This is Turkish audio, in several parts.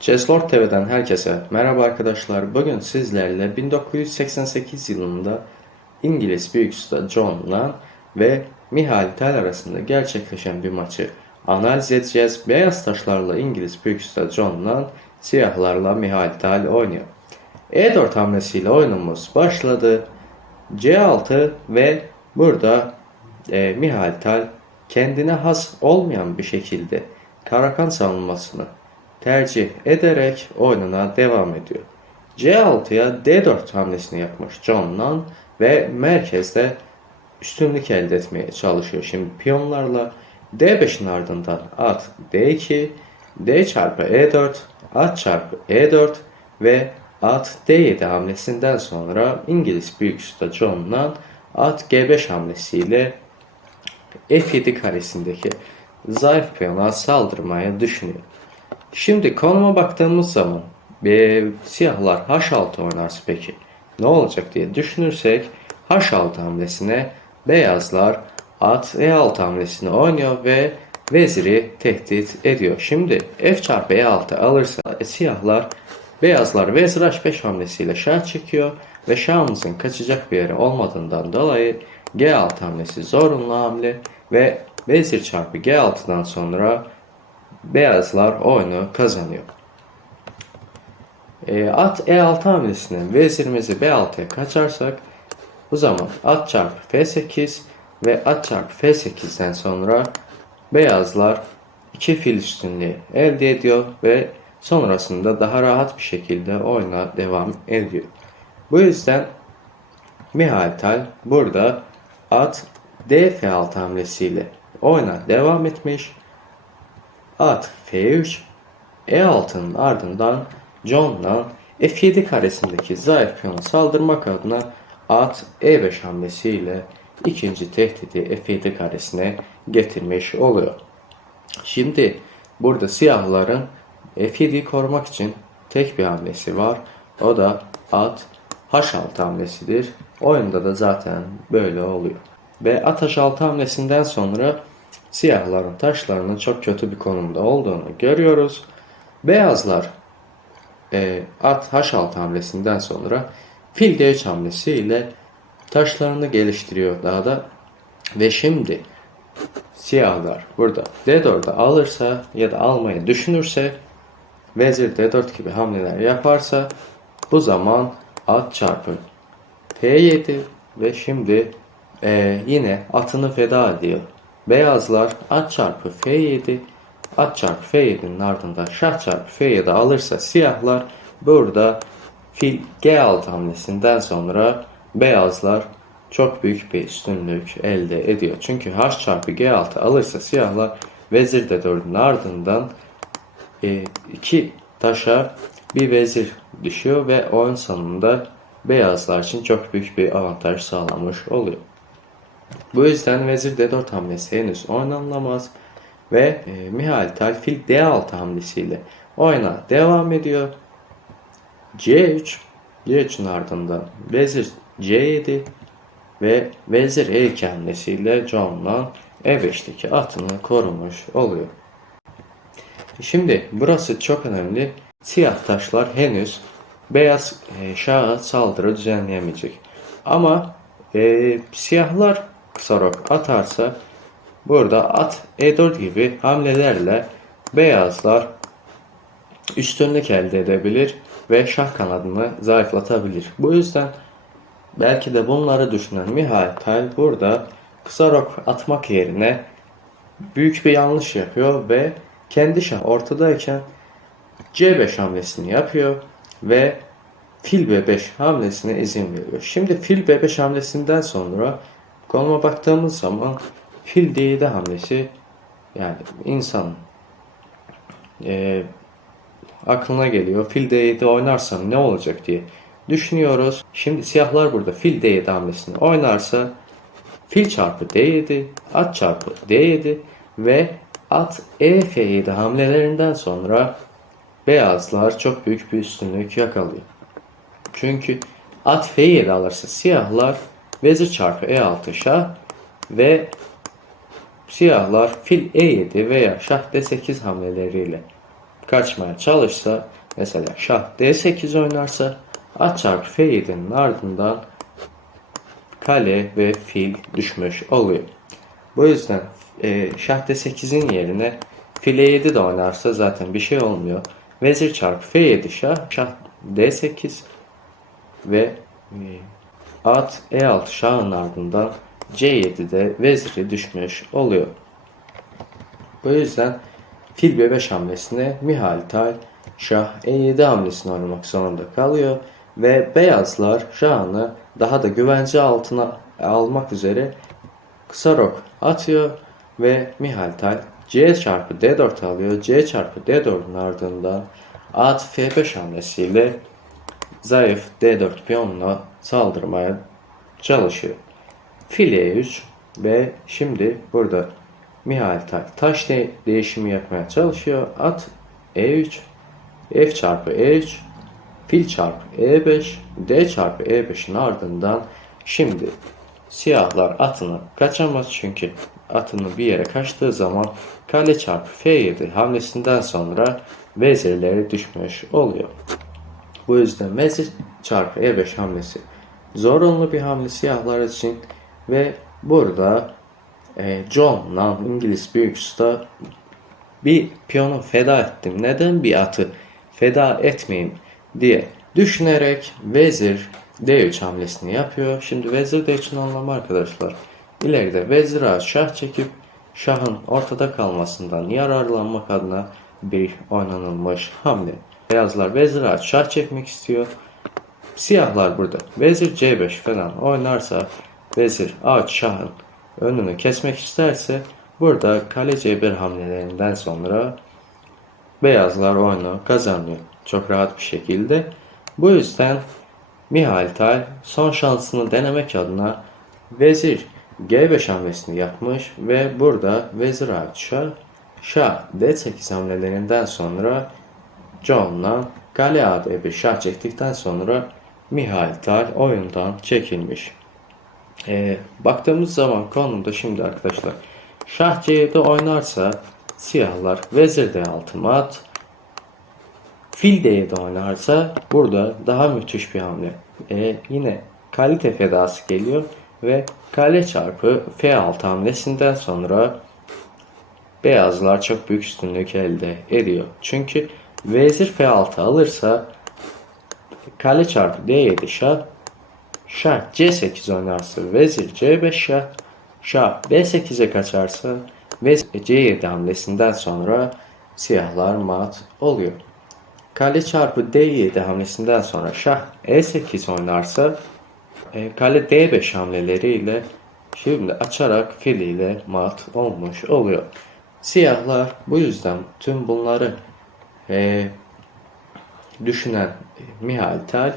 Chesslord TV'den herkese merhaba arkadaşlar. Bugün sizlerle 1988 yılında İngiliz büyük usta John Lan ve Mihail Tel arasında gerçekleşen bir maçı analiz edeceğiz. Beyaz taşlarla İngiliz büyük usta John Lan, siyahlarla Mihail Tel oynuyor. E4 hamlesiyle oyunumuz başladı. C6 ve burada e, Mihail Tel kendine has olmayan bir şekilde Karakan savunmasını tercih ederek oyununa devam ediyor. C6'ya D4 hamlesini yapmış John Nan ve merkezde üstünlük elde etmeye çalışıyor. Şimdi piyonlarla D5'in ardından at D2, D çarpı E4, at çarpı E4 ve at D7 hamlesinden sonra İngiliz büyük usta John Nan at G5 hamlesiyle F7 karesindeki zayıf piyona saldırmaya düşünüyor. Şimdi konuma baktığımız zaman e, siyahlar H6 oynarsa peki ne olacak diye düşünürsek H6 hamlesine beyazlar at E6 hamlesini oynuyor ve veziri tehdit ediyor. Şimdi F çarpı E6 alırsa e, siyahlar beyazlar vezir H5 hamlesiyle şah çekiyor ve şahımızın kaçacak bir yeri olmadığından dolayı G6 hamlesi zorunlu hamle ve vezir çarpı G6'dan sonra beyazlar oyunu kazanıyor. E, at E6 hamlesine vezirimizi B6'ya kaçarsak bu zaman at çarpı F8 ve at çarpı F8'den sonra beyazlar iki fil üstünlüğü elde ediyor ve sonrasında daha rahat bir şekilde oyuna devam ediyor. Bu yüzden Mihail Tal burada at DF6 hamlesiyle oyuna devam etmiş at F3, E6'nın ardından John'la F7 karesindeki zayıf piyonu saldırmak adına at E5 hamlesiyle ikinci tehdidi F7 karesine getirmiş oluyor. Şimdi burada siyahların F7'yi korumak için tek bir hamlesi var. O da at H6 hamlesidir. Oyunda da zaten böyle oluyor. Ve at H6 hamlesinden sonra siyahların taşlarının çok kötü bir konumda olduğunu görüyoruz. Beyazlar e, at H6 hamlesinden sonra fil D3 hamlesiyle taşlarını geliştiriyor daha da. Ve şimdi siyahlar burada D4'e alırsa ya da almayı düşünürse vezir D4 gibi hamleler yaparsa bu zaman at çarpı P7 ve şimdi e, yine atını feda ediyor. Beyazlar at çarpı F7, at çarpı F7'nin ardından şah çarpı F7 alırsa siyahlar burada fil G6 hamlesinden sonra beyazlar çok büyük bir üstünlük elde ediyor. Çünkü H çarpı G6 alırsa siyahlar vezir D4'ün ardından e, iki taşa bir vezir düşüyor ve oyun sonunda beyazlar için çok büyük bir avantaj sağlamış oluyor. Bu yüzden vezir D4 hamlesi henüz oynanılamaz ve e, Mihail Tal fil D6 hamlesiyle oyuna devam ediyor. C3 C3'ün ardından vezir C7 ve vezir E2 hamlesiyle John'la E5'teki atını korumuş oluyor. Şimdi burası çok önemli. Siyah taşlar henüz beyaz e, şaha saldırı düzenleyemeyecek. Ama e, siyahlar kısa rok atarsa burada at E4 gibi hamlelerle beyazlar üstünlük elde edebilir ve şah kanadını zayıflatabilir. Bu yüzden belki de bunları düşünen Mihail Tal burada kısa rok atmak yerine büyük bir yanlış yapıyor ve kendi şah ortadayken C5 hamlesini yapıyor ve fil B5 hamlesine izin veriyor. Şimdi fil B5 hamlesinden sonra konuma baktığımız zaman fil D7 hamlesi yani insan e, aklına geliyor. Fil D7 oynarsam ne olacak diye düşünüyoruz. Şimdi siyahlar burada fil D7 hamlesini oynarsa fil çarpı D7, at çarpı D7 ve at E-F7 hamlelerinden sonra beyazlar çok büyük bir üstünlük yakalıyor. Çünkü at F7 alırsa siyahlar vezir çarpı E6 şah ve siyahlar fil E7 veya şah D8 hamleleriyle kaçmaya çalışsa mesela şah D8 oynarsa at çarpı F7'nin ardından kale ve fil düşmüş oluyor. Bu yüzden e, şah D8'in yerine fil E7 de oynarsa zaten bir şey olmuyor. Vezir çarpı F7 şah, şah D8 ve e, at E6 şahın ardından C7'de veziri düşmüş oluyor. Bu yüzden fil B5 hamlesine Mihail Tal şah E7 hamlesini oynamak zorunda kalıyor ve beyazlar şahını daha da güvence altına almak üzere kısa rok atıyor ve Mihail Tal C çarpı D4 alıyor. C çarpı D4'ün ardından at F5 hamlesiyle zayıf D4 piyonuna saldırmaya çalışıyor. Fil E3 ve şimdi burada Mihail Tal taş de- değişimi yapmaya çalışıyor. At E3, F çarpı E3, fil çarpı E5, D çarpı E5'in ardından şimdi siyahlar atını kaçamaz çünkü atını bir yere kaçtığı zaman kale çarpı F7 hamlesinden sonra vezirleri düşmüş oluyor. Bu yüzden vezir çarpı E5 hamlesi zorunlu bir hamle siyahlar için ve burada e, John Nam İngiliz büyük usta bir piyonu feda ettim. Neden bir atı feda etmeyeyim diye düşünerek vezir D3 hamlesini yapıyor. Şimdi vezir D3'ün anlamı arkadaşlar. İleride vezir ağa şah çekip şahın ortada kalmasından yararlanmak adına bir oynanılmış hamle. Beyazlar vezir ağa şah çekmek istiyor. Siyahlar burada vezir C5 falan oynarsa vezir ağaç şahın önünü kesmek isterse burada kale C1 hamlelerinden sonra beyazlar oyunu kazanıyor. Çok rahat bir şekilde. Bu yüzden Mihail Tal son şansını denemek adına vezir G5 hamlesini yapmış ve burada vezir ağaç şah, şah D8 hamlelerinden sonra John'la kale A1 şah çektikten sonra Mihail Tal oyundan çekilmiş. Ee, baktığımız zaman konumda şimdi arkadaşlar şah C7 oynarsa siyahlar vezir D6 mat fil D7 oynarsa burada daha müthiş bir hamle. Ee, yine kalite fedası geliyor ve kale çarpı F6 hamlesinden sonra beyazlar çok büyük üstünlük elde ediyor. Çünkü vezir F6 alırsa kale çarpı D7 şah Şah C8 oynarsa vezir C5 şah, şah B8'e kaçarsa vezir C7 hamlesinden sonra siyahlar mat oluyor. Kale çarpı D7 hamlesinden sonra şah E8 oynarsa e, kale D5 hamleleriyle şimdi açarak filiyle mat olmuş oluyor. Siyahlar bu yüzden tüm bunları e, düşünen Mihail Tal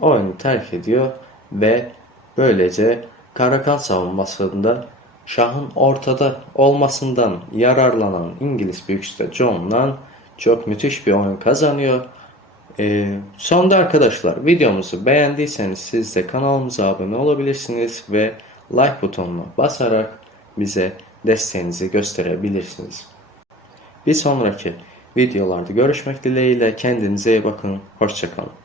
oyunu terk ediyor ve böylece Karakan savunmasında Şah'ın ortada olmasından yararlanan İngiliz büyük usta John'dan çok müthiş bir oyun kazanıyor. Ee, sonda arkadaşlar videomuzu beğendiyseniz siz de kanalımıza abone olabilirsiniz ve like butonuna basarak bize desteğinizi gösterebilirsiniz. Bir sonraki videolarda görüşmek dileğiyle kendinize iyi bakın. Hoşçakalın.